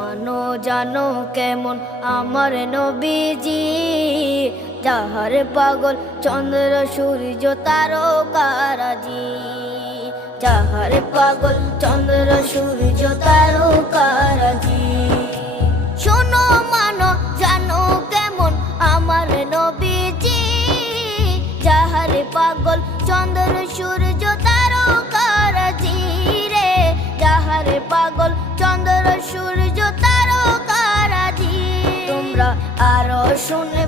মানো জানো কেমন আমার নবীজি, যাহার পাগল চন্দ্র সূর্য তারকারাজি, যাহার পাগল চন্দ্র সূর্য তারকারাজি। শোনো মানো জানো কেমন আমার নবীজি, যাহার পাগল চন্দ্র সূর্য তারকারাজি রে, যাহার পাগল চন্দ্র সূর্য তারকারাজি। তোমরা আরো শুনে